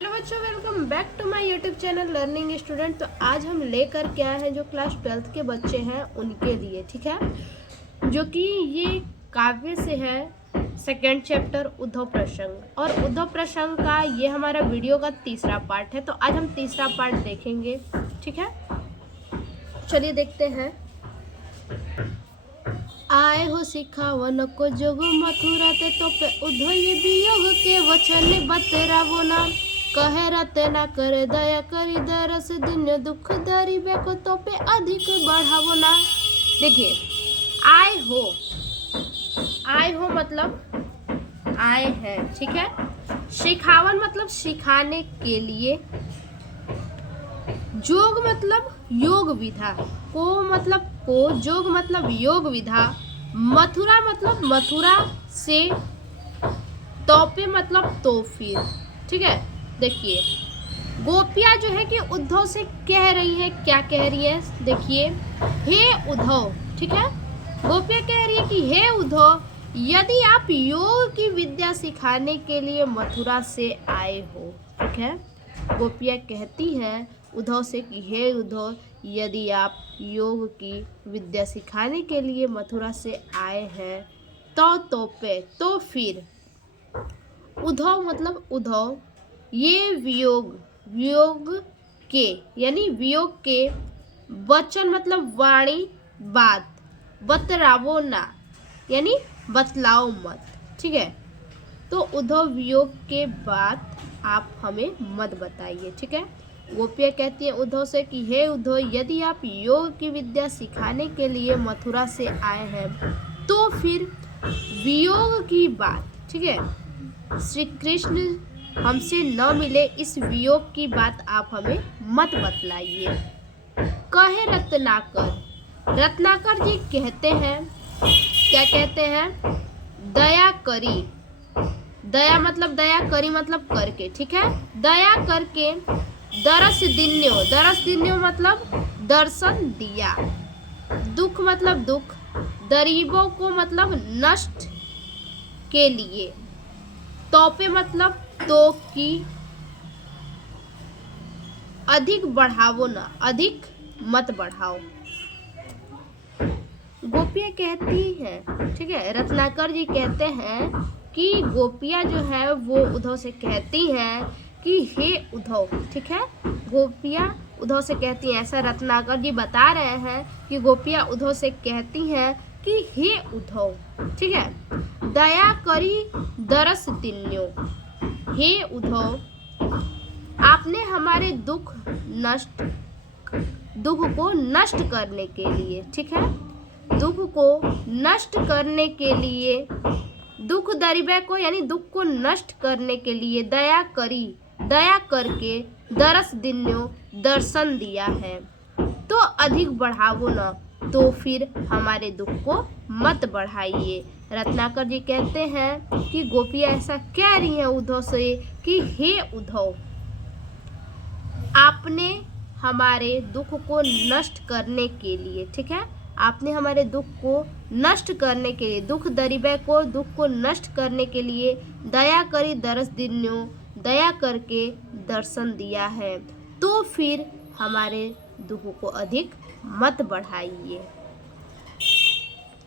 Hello बच्चों, welcome back to my YouTube channel learning student. तो आज हम लेकर के आए हैं जो क्लास 12th के बच्चे हैं उनके लिए, ठीक है, जो कि ये काव्य से है सेकेंड चैप्टर उद्धव प्रसंग। और उद्धव प्रसंग का ये हमारा वीडियो का तीसरा पार्ट है। तो आज हम तीसरा पार्ट देखेंगे, ठीक है। चलिए देखते हैं। आए हो सिखावन को जोग मथुरा ते तो पे उद्धव ये वियोग के वचन बतरावो ना। कहे रते ना करे दया करी दरस दिन दुख दरी बेको तो पे अधिक बढ़ावो ना। देखिए, आए हो मतलब आए हैं, ठीक है। सिखावन मतलब सिखाने के लिए, जोग मतलब योग विधा, को मतलब को, जोग मतलब योग विधा, मथुरा मतलब मथुरा से, तोपे मतलब तो फिर, ठीक है। देखिए, गोपियां जो है कि उद्धव से कह रही है, क्या कह रही है, देखिए, हे उद्धव, ठीक है। गोपियां कह रही है कि हे उद्धव, यदि आप योग की विद्या सिखाने के लिए मथुरा से आए हो, ठीक है। गोपियां कहती हैं उद्धव से कि हे उद्धव, यदि आप योग की विद्या सिखाने के लिए मथुरा से आए हैं तो पे तो फिर, उद्धव मतलब उद्धव, ये वियोग के यानी वियोग के, वचन मतलब वाणी, बात, बतरावो ना यानी बतलाओ मत, ठीक है। तो उद्धव वियोग के बात आप हमें मत बताइए, ठीक है। गोपियाँ कहती हैं उद्धव से कि हे उद्धव, यदि आप योग की विद्या सिखाने के लिए मथुरा से आए हैं तो फिर वियोग की बात, ठीक है, श्री कृष्ण हमसे न मिले इस वियोग की बात आप हमें मत बतलाइए। कहे रत्नाकर जी कहते हैं, क्या कहते हैं, दया करी, दया मतलब दया, करी मतलब करके, ठीक है। दया करके दरस दिन्यो मतलब दर्शन दिया, दुख मतलब दुख, गरीबों को मतलब नष्ट के लिए, तोपे मतलब तो की, अधिक बढ़ावो ना, अधिक मत बढ़ाओ। गोपियाँ कहती हैं, ठीक है, रत्नाकर जी कहते हैं कि गोपियाँ जो है वो उद्धव से कहती हैं कि हे उद्धव, ठीक है। गोपियाँ उद्धव से कहती हैं, ऐसा रत्नाकर जी बता रहे हैं कि गोपियाँ उद्धव से कहती हैं कि हे उद्धव, ठीक है, दया करी दरस दिन्यो, हे उद्धव, आपने हमारे दुख को नष्ट करने के लिए, ठीक है, दुख को नष्ट करने के लिए, दुख दरिबे को यानी दुख को नष्ट करने के लिए दया करके दरस दिन्यो दर्शन दिया है, तो अधिक बढ़ावो ना, तो फिर हमारे दुख को मत बढ़ाइए। रत्नाकर जी कहते हैं कि गोपियाँ ऐसा कह रही हैं उद्धव से कि हे उद्धव, आपने हमारे दुख को नष्ट करने के लिए, ठीक है, आपने हमारे दुख को नष्ट करने के लिए, दुख दरिबे को, दुख को नष्ट करने के लिए दया करी दरस दिन्यो, दया करके दर्शन दिया है, तो फिर हमारे दुख को अधिक मत बढ़ाइए।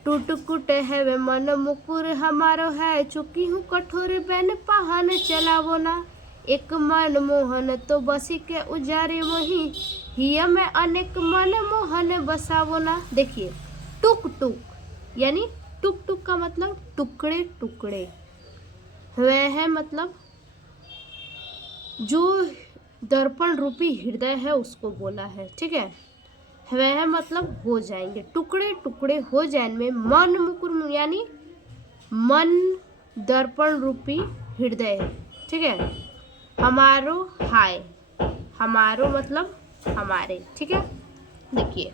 टूटकुट है वे मन मुकुर हमारो है, चुकी हूँ कठोर बैन पहान चलावो ना। एक मन मोहन तो बसी के उजारे वही, हिया में अनेक मन मोहन बसावो ना। देखिए, टुक टुक यानी टुक टुक का मतलब टुकड़े टुकड़े, वह है मतलब जो दर्पण रूपी हृदय है उसको बोला है, ठीक है। वह मतलब हो जाएंगे, टुकड़े टुकड़े हो जाने में, मन मुकुर यानी मन दर्पण रूपी हृदय, ठीक है। हमारो हाय, हमारो मतलब हमारे, ठीक है। देखिए,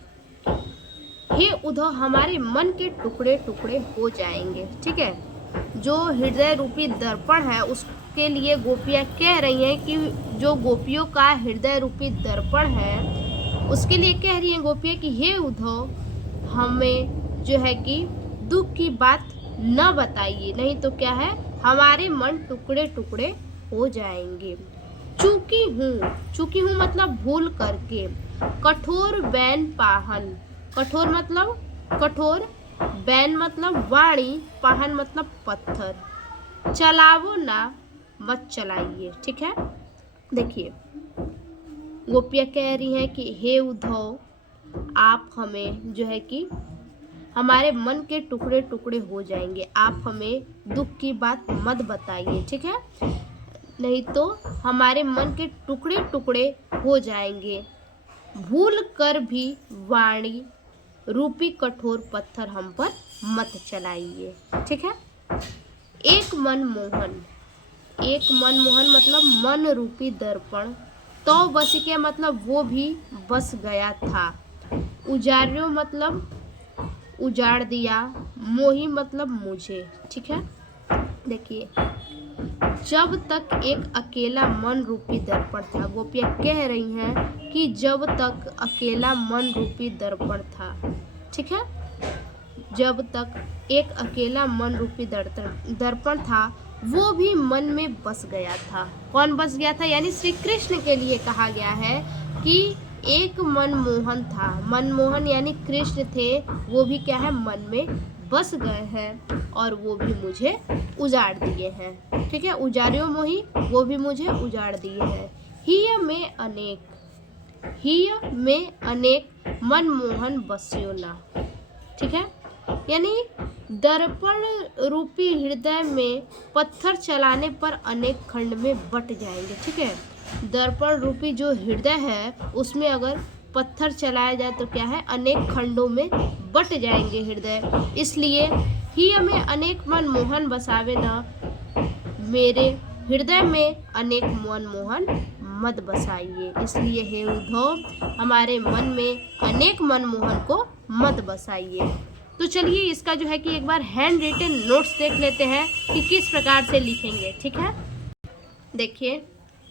हे उद्धव, हमारे मन के टुकड़े टुकड़े हो जाएंगे, ठीक है। जो हृदय रूपी दर्पण है उसके लिए गोपियाँ कह रही हैं कि जो गोपियों का हृदय रूपी दर्पण है उसके लिए कह रही हैं गोपियाँ कि हे उद्धव, हमें जो है कि दुख की बात न बताइए, नहीं तो क्या है, हमारे मन टुकड़े टुकड़े हो जाएंगे। चूकी हूँ मतलब भूल करके। कठोर बैन पाहन, कठोर मतलब कठोर, बैन मतलब वाणी, पाहन मतलब पत्थर। चलावो ना मत चलाइए, ठीक है। देखिए गोपियाँ कह रही हैं कि हे उद्धव, आप हमें जो है कि हमारे मन के टुकड़े टुकड़े हो जाएंगे, आप हमें दुख की बात मत बताइए, ठीक है, नहीं तो हमारे मन के टुकड़े टुकड़े हो जाएंगे। भूल कर भी वाणी रूपी कठोर पत्थर हम पर मत चलाइए, ठीक है। एक मनमोहन, एक मनमोहन मतलब मन रूपी दर्पण, तो बसी के मतलब वो भी बस गया था। उजार्यो मतलब उजाड़ दिया, मोही मतलब मुझे, ठीक है। देखिए जब तक एक अकेला मन रूपी दर्पण था, गोपियाँ कह रही हैं कि जब तक अकेला मन रूपी दर्पण था, ठीक है, जब तक एक अकेला मन रूपी दर्पण था वो भी मन में बस गया था। कौन बस गया था? यानी श्री कृष्ण के लिए कहा गया है कि एक मनमोहन था, मनमोहन यानी कृष्ण थे, वो भी क्या है, मन में बस गए हैं और वो भी मुझे उजाड़ दिए हैं, ठीक है। उजाड़ियो मोही, वो भी मुझे उजाड़ दिए हैं। हिय में अनेक मनमोहन बस्यो ना, ठीक है, यानी दर्पण रूपी हृदय में पत्थर चलाने पर अनेक खंड में बट जाएंगे, ठीक है। दर्पण रूपी जो हृदय है उसमें अगर पत्थर चलाया जाए तो क्या है, अनेक खंडों में बट जाएंगे हृदय। इसलिए ही हमें अनेक मनमोहन बसावे ना, मेरे हृदय में अनेक मनमोहन मत बसाइए। इसलिए हे उद्धव, हमारे मन में अनेक मनमोहन को मत बसाइए। तो चलिए इसका जो है कि एक बार हैंड रिटन नोट्स देख लेते हैं कि किस प्रकार से लिखेंगे, ठीक है। देखिए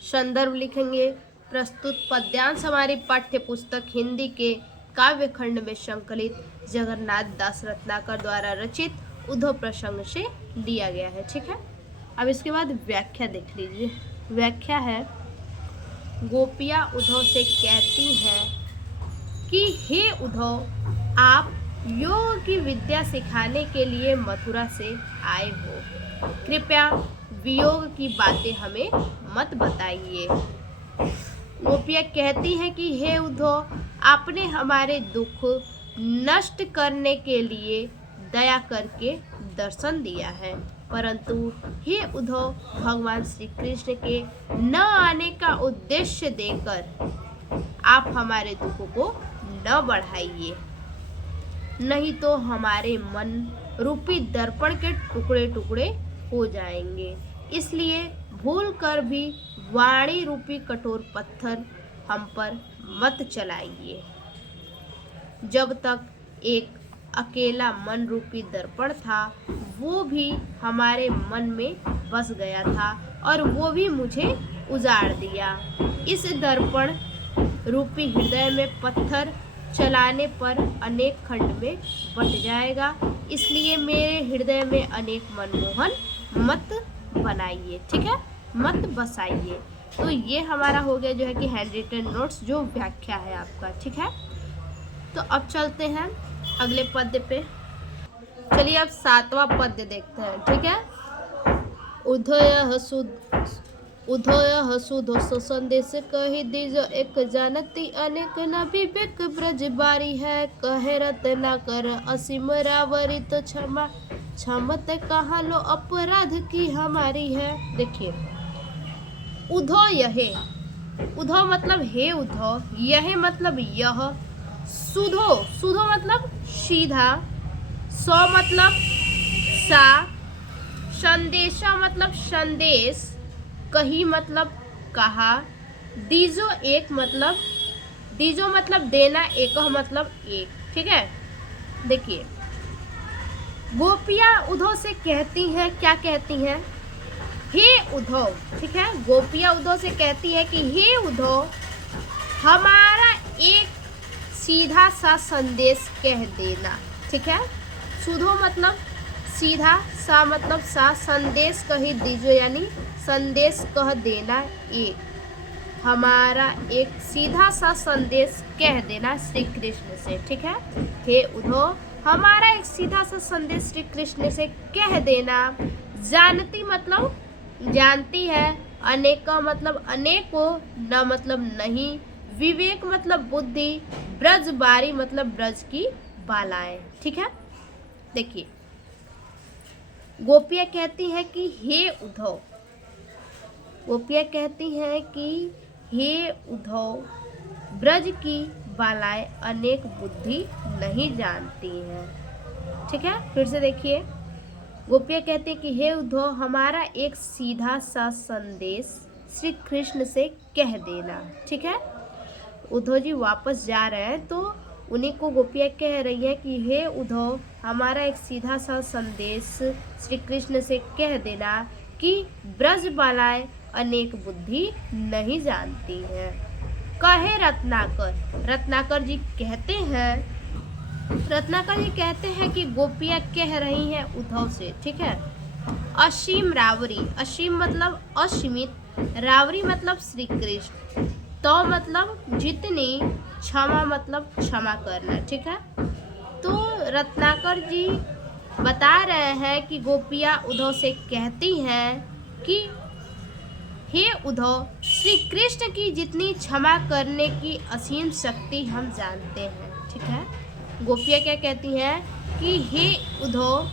संदर्भ लिखेंगे, प्रस्तुत पद्यांश हमारी पाठ्य पुस्तक हिंदी के काव्य खंड में संकलित जगन्नाथ दास रत्नाकर द्वारा रचित उद्धव प्रसंग से लिया गया है, ठीक है। अब इसके बाद व्याख्या देख लीजिए। व्याख्या है, गोपियाँ उद्धव से कहती हैं कि हे उद्धव, आप योग की विद्या सिखाने के लिए मथुरा से आए हो, कृपया वियोग की बातें हमें मत बताइए। गोपियाँ कहती हैं कि हे उद्धव, आपने हमारे दुख नष्ट करने के लिए दया करके दर्शन दिया है, परंतु हे उद्धव, भगवान श्री कृष्ण के न आने का उद्देश्य देकर आप हमारे दुख को न बढ़ाइए, नहीं तो हमारे मन रूपी दर्पण के टुकड़े टुकड़े हो जाएंगे। इसलिए भूल कर भी वाणी रूपी कठोर पत्थर हम पर मत चलाइए। जब तक एक अकेला मन रूपी दर्पण था वो भी हमारे मन में बस गया था और वो भी मुझे उजाड़ दिया। इस दर्पण रूपी हृदय में पत्थर चलाने पर अनेक खंड में बट जाएगा, इसलिए मेरे हृदय में अनेक मनमोहन मत बनाइए, ठीक है, मत बसाइए। तो ये हमारा हो गया जो है कि हैंड रिटन नोट्स, जो व्याख्या है आपका, ठीक है। तो अब चलते हैं अगले पद्य पे। चलिए अब 7वां पद्य देखते हैं, ठीक है। उधय सुधो संदेश कही दीजो, एक जानती अनेक न विवेक ब्रज बारी है, कहे रत न कर असीम रावरी, तो क्षमा क्षमत कहाँ लो अपराध की हमारी है। देखिए उधो यहे, उधो मतलब हे उधो, यह मतलब यह, सुधो, सुधो मतलब सीधा, सौ मतलब सा, संदेशा मतलब संदेश, कही मतलब कहा, दीजो एक मतलब, दीजो मतलब देना, एक मतलब एक, ठीक है। देखिए गोपियाँ उद्धव से कहती हैं, क्या कहती हैं, हे उद्धव, ठीक है। गोपियाँ उद्धव से कहती है कि हे उद्धव, हमारा एक सीधा सा संदेश कह देना, ठीक है। सुधो मतलब सीधा, सा मतलब सा, संदेश कही दीजो यानी संदेश कह देना एक, हमारा एक सीधा सा संदेश कह देना श्री कृष्ण से। ठीक है, हे उद्धव हमारा एक सीधा सा संदेश श्री कृष्ण से कह देना। जानती मतलब जानती है, अनेका मतलब अनेकों, न मतलब नहीं, विवेक मतलब बुद्धि, ब्रज बारी मतलब ब्रज की बालाएं। ठीक है, देखिए गोपियाँ कहती हैं कि हे उद्धव, गोपियाँ कहती हैं कि हे उद्धव ब्रज की बालाएं अनेक बुद्धि नहीं जानती हैं। ठीक है, फिर से देखिए गोपियाँ कहती हैं कि हे उद्धव हमारा एक सीधा सा संदेश श्री कृष्ण से कह देना। ठीक है, उद्धव जी वापस जा रहे हैं तो उन्हीं को गोपियाँ कह रही है कि हे उद्धव हमारा एक सीधा सा संदेश श्री कृष्ण से कह देना कि ब्रज बालाएं अनेक बुद्धि नहीं जानती हैं। कहे रत्नाकर, रत्नाकर जी कहते हैं, रत्नाकर जी कहते हैं कि गोपियाँ कह रही हैं उद्धव से। ठीक है, असीम रावरी, असीम मतलब असीमित, रावरी मतलब श्री कृष्ण, तो मतलब जितनी, क्षमा मतलब क्षमा करना। ठीक है, तो रत्नाकर जी बता रहे हैं कि गोपियाँ उद्धव से कहती हैं कि हे उद्धव श्री कृष्ण की जितनी क्षमा करने की असीम शक्ति हम जानते हैं। ठीक है, गोपियाँ क्या कहती हैं कि हे उद्धव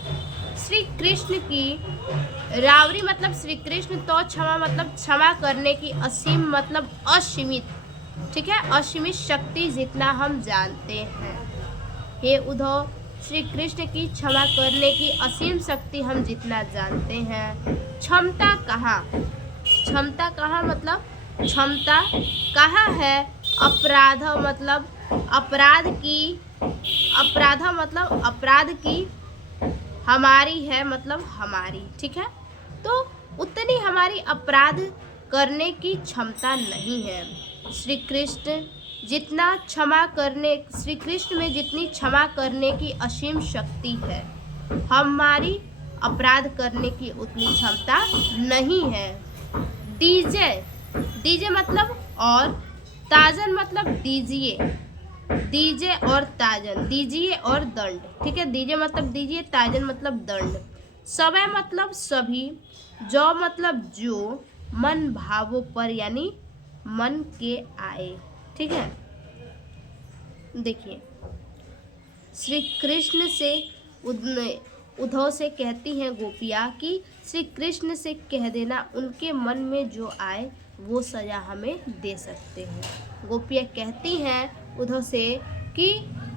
श्री कृष्ण की, रावरी मतलब श्री कृष्ण, तो क्षमा मतलब क्षमा करने की, असीम मतलब असीमित। ठीक है, असीमित शक्ति जितना हम जानते हैं। हे उद्धव श्री कृष्ण की क्षमा करने की असीम शक्ति हम जितना जानते हैं। क्षमता कहाँ, क्षमता कहाँ मतलब क्षमता कहाँ है। अपराध मतलब अपराध की, अपराध मतलब अपराध की, हमारी है मतलब हमारी। ठीक है, तो उतनी हमारी अपराध करने की क्षमता नहीं है। श्री कृष्ण जितना क्षमा करने, श्री कृष्ण में जितनी क्षमा करने की असीम शक्ति है, हमारी अपराध करने की उतनी क्षमता नहीं है। दीजे, दीजे मतलब और, ताजन मतलब दीजिए, दीजिए और ताजन, दीजिए और दंड। ठीक है, दीजिए मतलब दीजिए, ताजन मतलब दंड। समय मतलब सभी, जो मतलब जो, मन भावों पर यानी मन के आए। ठीक है, देखिए श्री कृष्ण से उद्धव से कहती हैं गोपियाँ कि श्री कृष्ण से कह देना उनके मन में जो आए वो सजा हमें दे सकते हैं। गोपियाँ कहती हैं उद्धव से कि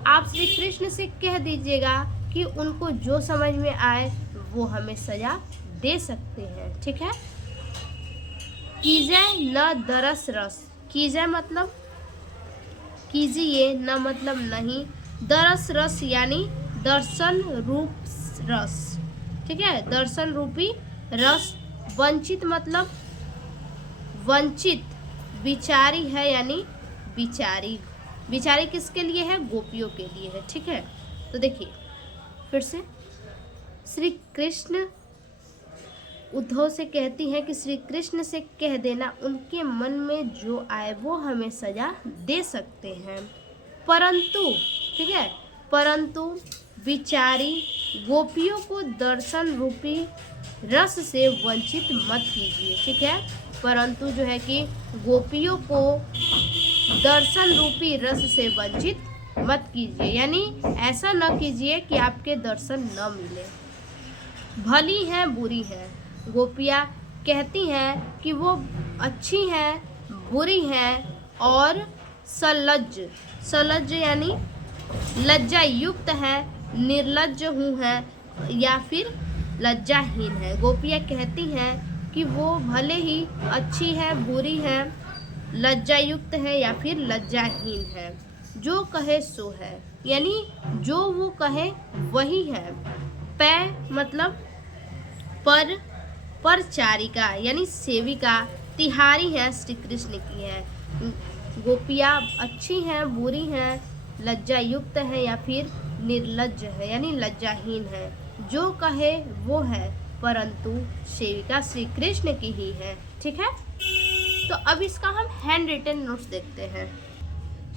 आप श्री कृष्ण से कह दीजिएगा कि उनको जो समझ में आए वो हमें सजा दे सकते हैं। ठीक है, कीजिए न दरस रस, कीजिए मतलब कीजिए, न मतलब नहीं, दरस रस यानी दर्शन रूप रस। ठीक है, दर्शन रूपी रस। वंचित मतलब वंचित, बिचारी है यानी बिचारी, बिचारी किसके लिए है, गोपियों के लिए है। ठीक है, तो देखिए फिर से श्री कृष्ण उद्धव से कहती हैं कि श्री कृष्ण से कह देना उनके मन में जो आए वो हमें सजा दे सकते हैं, परंतु, ठीक है, परंतु बिचारी गोपियों को दर्शन रूपी रस से वंचित मत कीजिए। ठीक है, परंतु जो है कि गोपियों को दर्शन रूपी रस से वंचित मत कीजिए, यानी ऐसा न कीजिए कि आपके दर्शन न मिले। भली हैं बुरी हैं, गोपियाँ कहती हैं कि वो अच्छी हैं, बुरी हैं और सलज्ज, सलज्ज यानी लज्जा युक्त है, निर्लज्ज हूँ है या फिर लज्जाहीन है। गोपियाँ कहती हैं कि वो भले ही अच्छी है, बुरी है, लज्जा युक्त है या फिर लज्जाहीन है। जो कहे सो है, यानी जो वो कहे वही है। पै मतलब पर, परचारिका यानी सेविका, तिहारी है, श्री कृष्ण की है। गोपियाँ अच्छी हैं, बुरी हैं, लज्जा युक्त है या फिर निर्लज्ज है यानी लज्जाहीन है। जो कहे वो है, परंतु सेविका श्री कृष्ण की ही है। ठीक है। तो अब इसका हम हैंड रिटन नोट्स देखते हैं।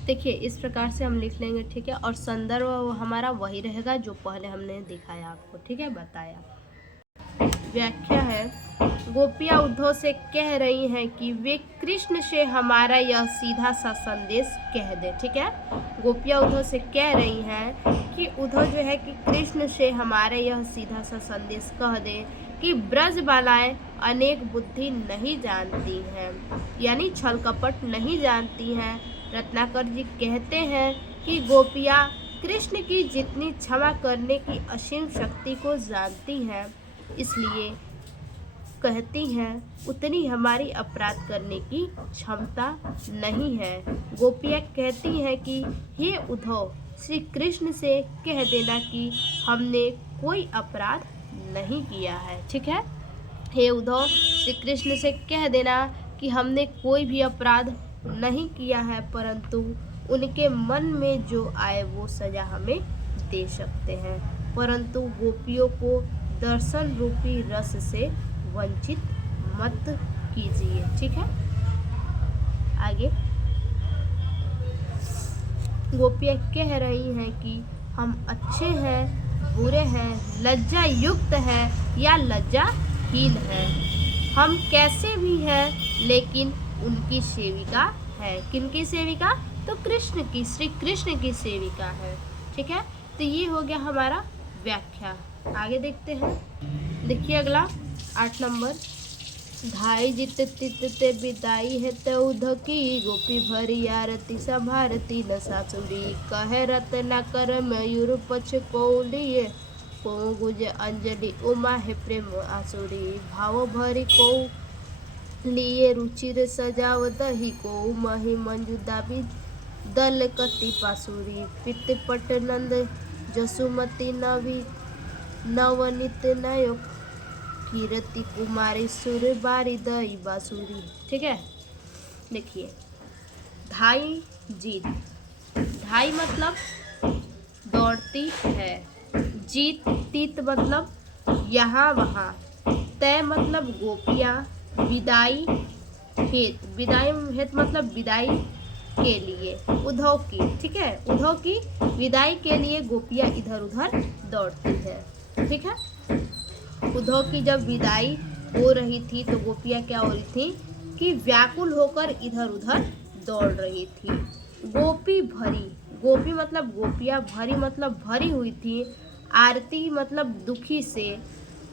देखिए इस प्रकार से हम लिख लेंगे, ठीक है। और संदर्भ हमारा वही रहेगा जो पहले हमने दिखाया आपको, ठीक है, बताया। व्याख्या है, गोपियाँ उद्धव से कह रही हैं कि वे कृष्ण से हमारा यह सीधा सा संदेश कह दे, ठीक है। गोपियाँ उद्धव से कह रही हैं कि उद्धव जो है कि कृष्ण से हमारा यह सीधा सा संदेश कह दे कि ब्रज बालाएं अनेक बुद्धि नहीं जानती हैं, यानी छल कपट नहीं जानती हैं। रत्नाकर जी कहते हैं कि गोपियाँ कृष्ण की जितनी क्षमा करने की असीम शक्ति को जानती हैं, इसलिए कहती हैं उतनी हमारी अपराध करने की क्षमता नहीं है। गोपियाँ कहती हैं कि हे उद्धव, श्री कृष्ण से कह देना कि हमने कोई अपराध नहीं किया है, ठीक है। हे उद्धव, श्री कृष्ण से कह देना कि हमने कोई भी अपराध नहीं किया है, परंतु उनके मन में जो आए वो सजा हमें दे सकते हैं, परंतु गोपियों को दर्शन रूपी रस से वंचित मत कीजिए, ठीक है। आगे गोपियाँ कह रही हैं कि हम अच्छे हैं, बुरे हैं, लज्जा युक्त हैं या लज्जाहीन हैं, हम कैसे भी हैं लेकिन उनकी सेविका है। किनकी सेविका? तो कृष्ण की, श्री कृष्ण की सेविका है, ठीक है। तो ये हो गया हमारा व्याख्या। आगे देखते हैं। देखिए अगला 8 नंबर, धाई जित तित बिदाई है ते उद्धव की गोपी भरी आरती संभारती न सासुरी कहे रत्ना कर मयूर पछ कौलिए को गुज अंजलि उमा है प्रेम आसुरी भाव भरी को लिए रुचिर सजाव दही को मही मंजू दाबी दल कति पासुरी पित पट नंद जसुमती नवी नवनित नायक कीर्ति कुमारी सुर बारी दई बासुरी, ठीक है। देखिए धाई जीत, धाई मतलब दौड़ती है, जीत तीत मतलब यहाँ वहाँ, तय मतलब गोपियाँ, विदाई हेत, विदाई हेत मतलब विदाई के लिए, उद्धव की, ठीक है, उद्धव की विदाई के लिए गोपियाँ इधर उधर दौड़ती है, ठीक है। उद्धव की जब विदाई हो रही थी तो गोपियाँ क्या हो रही थी कि व्याकुल होकर इधर उधर दौड़ रही थी। गोपी भरी, गोपी मतलब गोपियाँ, भरी मतलब भरी हुई थी, आरती मतलब दुखी से,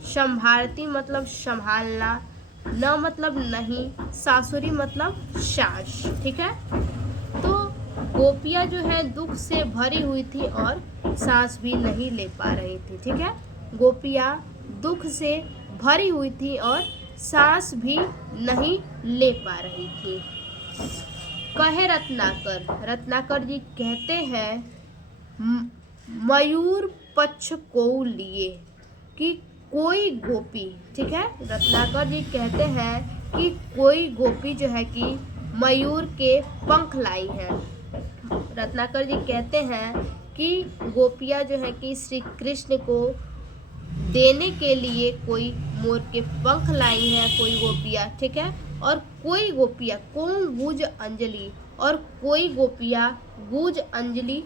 संभारती मतलब संभालना, न मतलब नहीं, सासुरी मतलब सास, ठीक है। तो गोपियाँ जो है दुख से भरी हुई थी और सांस भी नहीं ले पा रही थी, ठीक है। गोपियाँ दुख से भरी हुई थी और सांस भी नहीं ले पा रही थी। कहे रत्नाकर, रत्नाकर जी कहते हैं मयूर पक्ष को लिए कि कोई गोपी, ठीक है, रत्नाकर जी कहते हैं कि कोई गोपी जो है कि मयूर के पंख लाई है। रत्नाकर जी कहते हैं कि गोपियाँ जो है कि श्री कृष्ण को देने के लिए कोई मोर के पंख लाई हैं कोई गोपियाँ, ठीक है। और कोई गोपियाँ कौन गुज अंजलि, और कोई गोपियाँ गुज अंजलि,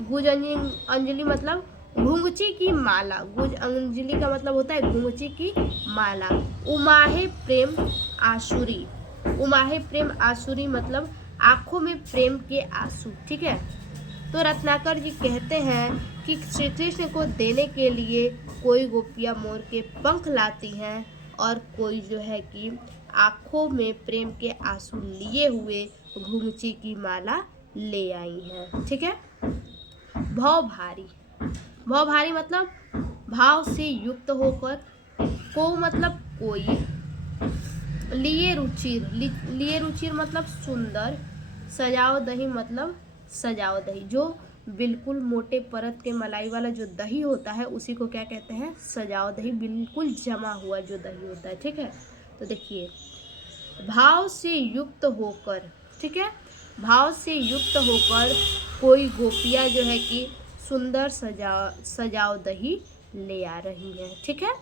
गुज अंजलि मतलब घुंघची की माला, गुज अंजलि का मतलब होता है घुंघची की माला। उमाहे प्रेम आसुरी, उमाहे प्रेम आसुरी मतलब आंखों में प्रेम के आंसू, ठीक है। तो रत्नाकर जी कहते हैं कि श्री कृष्ण को देने के लिए कोई गोपियाँ मोर के पंख लाती हैं और कोई जो है कि आँखों में प्रेम के आंसू लिए हुए घुंघची की माला ले आई हैं, ठीक है। भाव भारी, भाव भारी मतलब भाव से युक्त होकर, को मतलब कोई, लिए रुचिर, लिए रुचिर मतलब सुंदर, सजाओ दही मतलब सजाओ दही, जो बिल्कुल मोटे परत के मलाई वाला जो दही होता है उसी को क्या कहते हैं, सजाओ दही, बिल्कुल जमा हुआ जो दही होता है, ठीक है। तो देखिए भाव से युक्त होकर, ठीक है, भाव से युक्त होकर कोई गोपियाँ जो है कि सुंदर सजाओ दही ले आ रही हैं, ठीक है।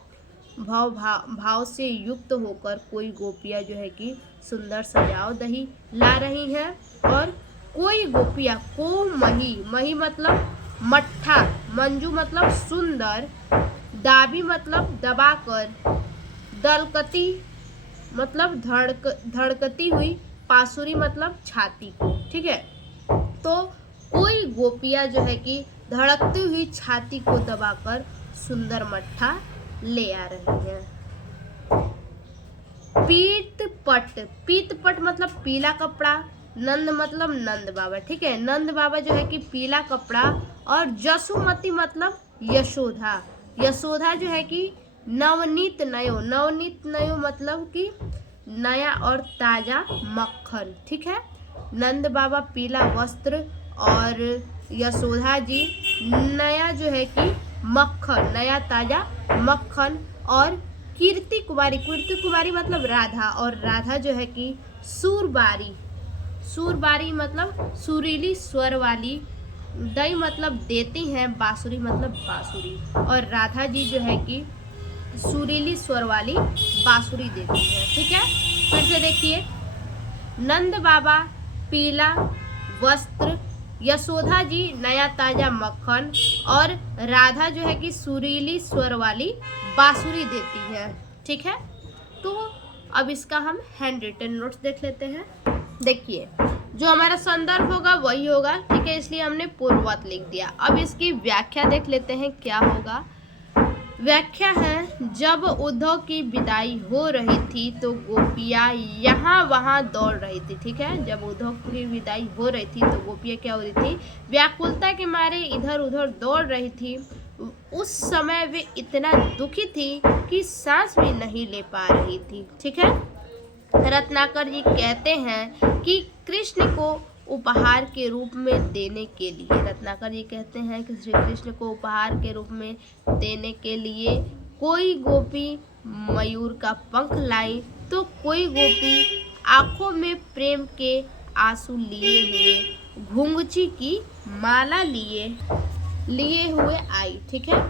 भाव से युक्त होकर कोई गोपियाँ जो है कि सुंदर सजाओ दही ला रही हैं। और कोई गोपियाँ, को मही, मही मतलब मट्ठा, मंजू मतलब सुंदर, दाबी मतलब दबाकर, दलकती मतलब धड़कती हुई, पासुरी मतलब छाती को। ठीक है, तो कोई गोपियाँ जो है कि धड़कती हुई छाती को दबाकर सुंदर मट्ठा ले आ रही हैं। पीतपट, पीतपट मतलब पीला कपड़ा, नंद मतलब नंद बाबा। ठीक है, नंद बाबा जो है कि पीला कपड़ा, और जसुमती मतलब यशोधा, यशोधा जो है कि नवनीत नयो, नवनीत नयो मतलब कि नया और ताजा मक्खन। ठीक है, नंद बाबा पीला वस्त्र और यशोधा जी नया जो है कि मक्खन, नया ताजा मक्खन, और कीर्ति कुमारी, कीर्ति कुमारी मतलब राधा, और राधा जो है कि सूरबारी, सूरबारी मतलब सुरीली स्वर वाली, दई मतलब देती हैं, बांसुरी मतलब बांसुरी, और राधा जी जो है कि सुरीली स्वर वाली बांसुरी देती हैं। ठीक है, फिर से देखिए, नंद बाबा पीला वस्त्र, यशोदा जी नया ताजा मक्खन, और राधा जो है कि सुरीली स्वर वाली बांसुरी देती है। ठीक है, तो अब इसका हम हैंड रिटन नोट्स देख लेते हैं। देखिए, जो हमारा संदर्भ होगा वही होगा। ठीक है, इसलिए हमने पूर्ववत लिख दिया। अब इसकी व्याख्या देख लेते हैं क्या होगा। व्याख्या है, जब उद्धव की विदाई हो रही थी तो गोपियाँ यहाँ वहाँ दौड़ रही थी। ठीक है, जब उद्धव की विदाई हो रही थी तो गोपियाँ क्या हो रही थी, व्याकुलता के मारे इधर उधर दौड़ रही थी। उस समय वे इतना दुखी थी कि सांस भी नहीं ले पा रही थी। ठीक है, रत्नाकर जी कहते हैं कि कृष्ण को उपहार के रूप में देने के लिए, रत्नाकर जी कहते हैं कि श्री कृष्ण को उपहार के रूप में देने के लिए कोई गोपी मयूर का पंख लाई तो कोई गोपी आंखों में प्रेम के आंसू लिए हुए घुंघची की माला लिए हुए आई। ठीक है,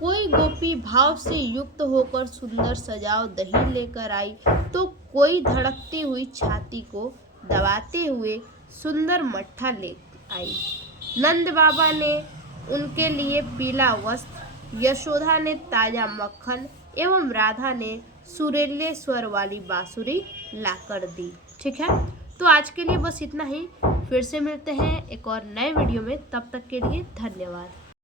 कोई गोपी भाव से युक्त होकर सुंदर सजाओ दही लेकर आई तो कोई धड़कती हुई छाती को दबाते हुए सुंदर मट्ठा ले आई। नंद बाबा ने उनके लिए पीला वस्त्र, यशोदा ने ताजा मक्खन एवं राधा ने सुरीले स्वर वाली बांसुरी लाकर दी। ठीक है, तो आज के लिए बस इतना ही। फिर से मिलते हैं एक और नए वीडियो में, तब तक के लिए धन्यवाद।